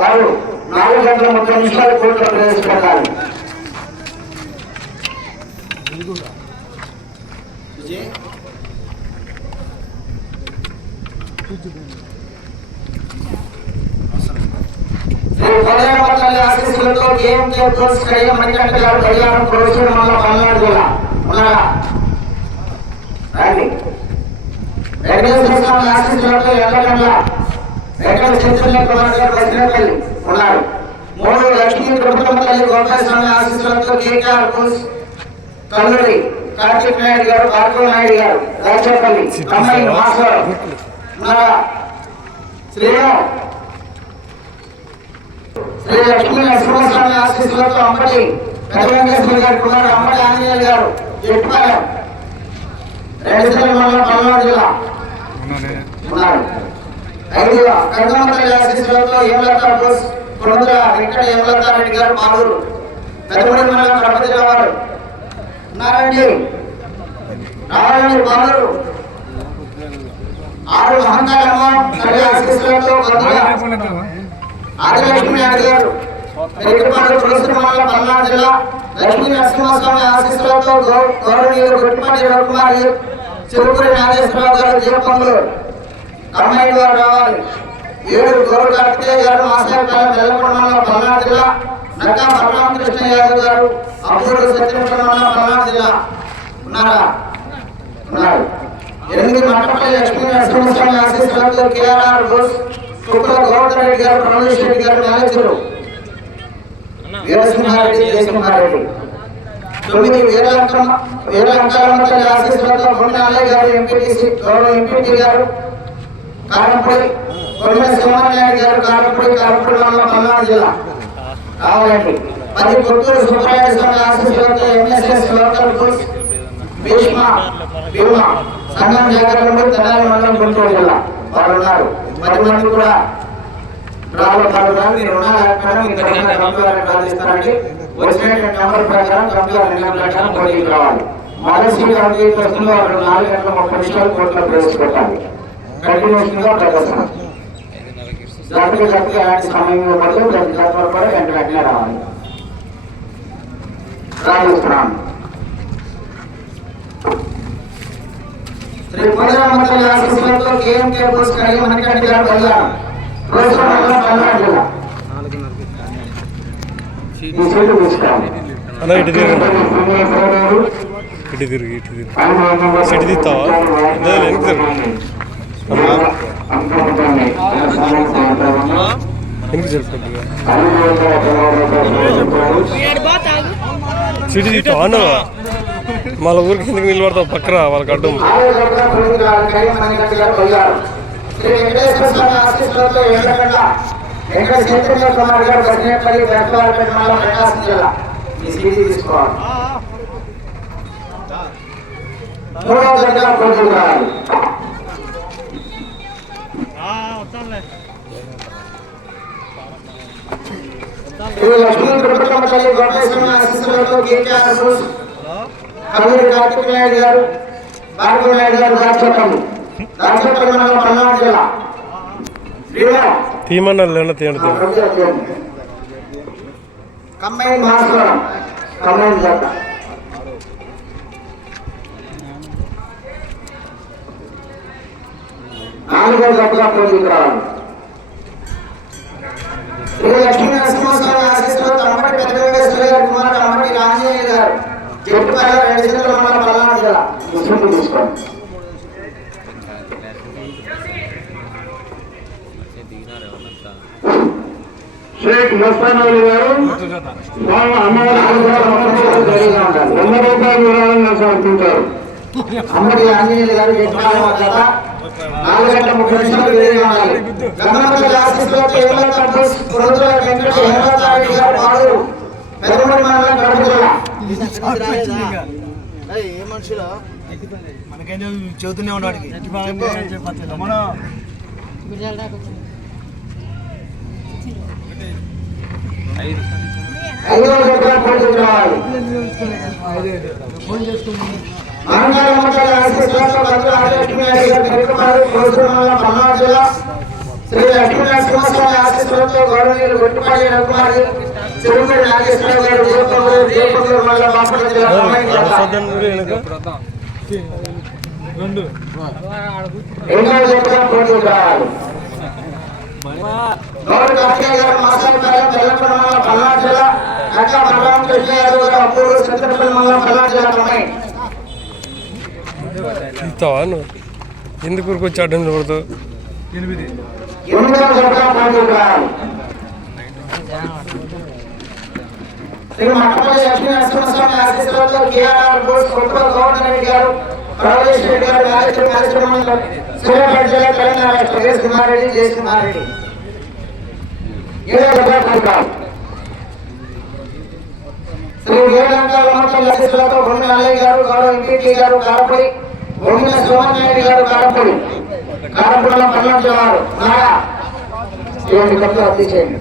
వారు నాలుగు గంటల ముప్పై నిమిషాలు కోర్టులో ప్రవేశపెట్టాలి. ఆశీస్సులతో కేఎంకే కోర్స్ కడియం మణికంఠ గారు కళ్యాణం పల్నాడు జిల్లా. ఉన్నారా? రండి. ఆశీస్సులతో ఎల్లగండ్ల వెంకట చైతన్య కుమార్ గారు బసినపల్లి ఉన్నారు మూడు లక్ష్మీ ప్రభుత్వం తల్లి గోపాల స్వామి ఆశీస్సులతో కేటీఆర్ కోర్స్ కల్లూరి కార్తీక్ నాయుడు గారు భార్గవ నాయుడు గారు. రాజపల్లి అమ్మాయి మాస్టర్. ఉన్నారా? శ్రీరామ్ శ్రీ లక్ష్మీ నరసింహస్వామి ఆశీస్సులతో అంబటి పెద్ద వెంకటేశ్వర గారి కుమారుడు అంబటి ఆంజనేయులు గారు. ఎట్టుపాలెం రైతుల మండలం పల్నాడు జిల్లా. ఉన్నారు ఐదుగా కర్ణాటక ఆశీస్సులతో ఏమలత బోస్ కొడుకుల వెంకట ఏమలత రెడ్డి గారు పాలూరు పెద్దపడి మండలం కడప జిల్లా వారు ఉన్నారండి రావాలండి ఆరు మహంకాళమ్మ తల్లి ఆశీస్సులతో కొద్దిగా ఆదిలక్ష్మి నాయుడు గారు రెడ్డిపాడు మండలం పల్నాడు జిల్లా లక్ష్మీ నరసింహస్వామి ఆశీస్సులతో గౌరవనీయులు గొట్టిపాటి రవికుమారి చెరుకురి నాగేశ్వరరావు గారు దీపంలో అమ్మాయి వారు కావాలి. ఏడు గౌరవ కార్తికేయ గారు మాసాయపాలెం వెల్లకొండ మండలం పల్నాడు జిల్లా నక్కా బలరామకృష్ణ యాదవ్ గారు అబ్బూరు సత్యనపల్లి మండలం పల్నాడు జిల్లా. ఉన్నారా? ఉన్నారు. ఎనిమిది మట్టపల్లి లక్ష్మీ నరసింహస్వామి ఆశీస్సులతో కేఆర్ఆర్ బోస్ కుక్కల గోవర్ధన్ రెడ్డి గారు రమేష్ రెడ్డి గారు మేనేజరు. వీరసింహారెడ్డి జయసింహారెడ్డి. తొమ్మిది వీరలంకం వీరలంకాలమ్మ తల్లి ఆశీస్సులతో కొండ అల్లయ్య గారు ఎంపీటీసీ గౌరవ ఎంపీటీ గారు కారంపూడి. కొండ సింహారెడ్డి గారు కారంపూడి కారంపూడి మండలం పల్నాడు జిల్లా. కావాలండి. మరి కొత్తూరు సుబ్రహ్మణ్య స్వామి ఆశీస్సులతో MSS local police Bhishma Bhima సంఘం జాగ్రత్తలు తెనాలి మండలం గుంటూరు జిల్లా వారు ఉన్నారు. పది మంది కూడా డ్రాలో పాల్గొన్నారు మీరు ఉన్నా లేకపోయినా మీ దగ్గర కంప్యూటర్ వచ్చినటువంటి నెంబర్ ప్రకారం కంప్యూటర్ ప్రకారం పోటీకి రావాలి. మలసి కంప్లీట్ వస్తుంది వాళ్ళు నాలుగు గంటల ముప్పై నిమిషాలు కోర్టులో ప్రవేశపెట్టాలి. కంటిన్యూషన్గా ప్రదర్శన అలాంటి సమయంలో పడుతూ ప్రతి కూడా వెంట వెంటనే రావాలి ప్రార్థిస్తున్నాను శ్రీ పునరామతల్లి ఆశీస్సులతో కేఎంకే బోస్ కడిగి మనకంటి గారు కళ్యాణం రోజు మండలం పల్నాడు జిల్లా ఈ సీటు తీసుకోవాలి అలా ఇటు తిరగండి ఇటు తిరిగి ఇటు తిరిగి సీటు తీస్తావా? లేదు, వెనక్కి తిరుగు. సిటీ అన్న మళ్ళీ ఊరికి ఎందుకు నిలబడతావు? పక్కన వాళ్ళకి అడ్డం శ్రీ వెంకటేశ్వర స్వామి ఆశీస్సులతో ఎల్లకండ వెంకట చైతన్య కుమార్ గారు బసినేపల్లి బెస్తవారిపేట మండలం ప్రకాశం జిల్లా ఈ సీటు తీసుకోవాలి మూడవ దగ్గర కోర్టుకు రావాలి శ్రీ లక్ష్మీ తిరుపతమ్మ తల్లి గొప్పేశ్వర ఆశీస్సులతో కేటీఆర్ బోస్ కల్లూరి కార్తీక్ నాయుడు గారు భార్గవ నాయుడు గారు దాచపల్లి దాచపల్లి మండలం పల్నాడు జిల్లా. శ్రీరామ్ తీయమన్నా లేనా తీయండి కంబైన్ మాస్టర్ కంబైన్ నాలుగో జతగా పోటీకి రావాలి శ్రీ లక్ష్మీ నరసింహస్వామి ఆశీస్సులతో అమ్మటి పెద్ద వెంకటేశ్వర కుమారుడు అమ్మటి రాంజనేయ గారు చెట్టుపల్లి రెండు జిల్లాల మండలం పల్నాడు జిల్లా. సీటు తీసుకోండి. షేక్ మస్తాన్ అలీ గారు స్వామి అమ్మవారి వంద రూపాయల విరాళంగా సమర్పించారు. అమ్మడి ఆంజనేయులు గారు మా జత. నాలుగు గంటల ముప్పై నిమిషాలు కేవలం వెంకట హేమరాజు గారు మండలం ఏ మనుషులు మనకైనా చెబుతూనే ఉన్నాడు ఐదవ జత పోటీకి రావాలి మంగళమ్మతల్లి ఆశీస్సులతో భద్ర ఆదిలక్ష్మి గారి గారు తిరుపతి శ్రీ లక్ష్మీ నరసింహస్వామి ఆశీస్సులతో గౌరవనీయులు గొట్టిపల్లి రఘుమారి చిరుమూరి నాగేశ్వరరావు గారు దీపంగూరు దీపంగూరు మండలం బాపట్ల జిల్లా అమ్మాయి జిల్లా. గౌరవ కార్తీయ గారు మాసాయిపాలెం తెలంగాణ మండలం పల్నాడు జిల్లా నక్క బలరాం కృష్ణ యాదవ్ గారు అప్పూరు మండలం పల్నాడు జిల్లా ఇస్తావా నువ్వు ఎందుకు ఊరికి అడ్డం ఎనిమిది ఎనిమిదవ శ్రీ లక్ష్మీ నరసింహస్వామి ఆశీస్సులతో కేఆర్ఆర్ రెడ్డి గారు ప్రవేశ్ రెడ్డి గారు నాగేశ్వర కార్యక్రమంలో సూర్యాపేట జిల్లా తెలంగాణ రాష్ట్ర ఎస్ కుమార్ శ్రీ వీరలంక విమర్శల అల్లయ్య గారు గౌరవ ఎంపీటీ గారు సోమనాయుడు గారు వారు నారా. ఇవన్నీ కొత్త చేయండి.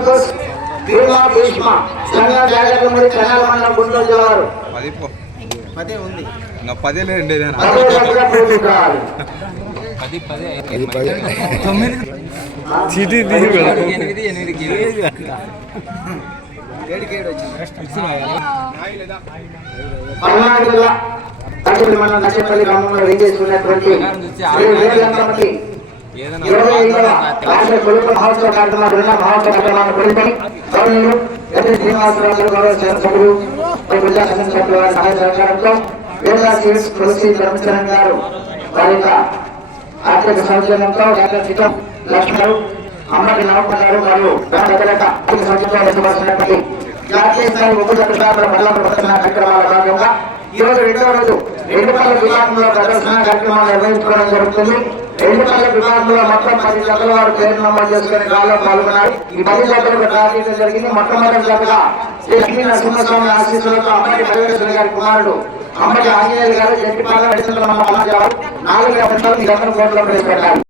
బస్ భీమా భీష్మ సంఘం జాగ్రత్త మరి కనాల మండలం గుంటూరు జిల్లా వారు పది ఇంకా పదే పోటీ కావాలి చీటీ తీసి తండ్రి మన నచ్చపల్లి గ్రామంలో వేయించేసుకున్నటువంటి ఇరవై ఐదవ రాష్ట్ర మహోత్సవ మహోత్సవ గౌరవులు ఎస్ఎస్ శ్రీనివాసరావు గౌరవ ప్రజా వారి సహాయ సహకారంతో వేదా సీడ్స్ తులసి గారు వారి యొక్క ఆర్థిక సౌజన్యంతో డాక్టర్ లక్ష్మణ్ అమ్మకి నవపల్ మరియు దాని పెద్దలక ఆర్థిక సౌజన్యంతో నిర్వహిస్తున్నటువంటి జాతీయ స్థాయి ఉప చట్టశాఖల మండల ప్రదర్శన కార్యక్రమాల భాగంగా ఈ రోజు రెండవ రోజు రెండు పనుల విభాగంలో ప్రదర్శన కార్యక్రమాలు నిర్వహించుకోవడం జరుగుతుంది. రెండు పనుల విభాగంలో మొత్తం పది జతల వారు పేరు నమోదు చేసుకుని కాలంలో పాల్గొన్నారు. ఈ పది జతలకు ప్రారంభించడం జరిగింది. మొట్టమొదటి జతగా శ్రీ లక్ష్మీ నరసింహస్వామి ఆశీస్సులతో అమ్మటి పరమేశ్వర గారి కుమారుడు అమ్మటి ఆంజనేయులు గారు జట్టిపాలెం హరిచంద్ర నాలుగు గంటలు మీ అందరూ కోట్లో ప్రవేశపెట్టారు.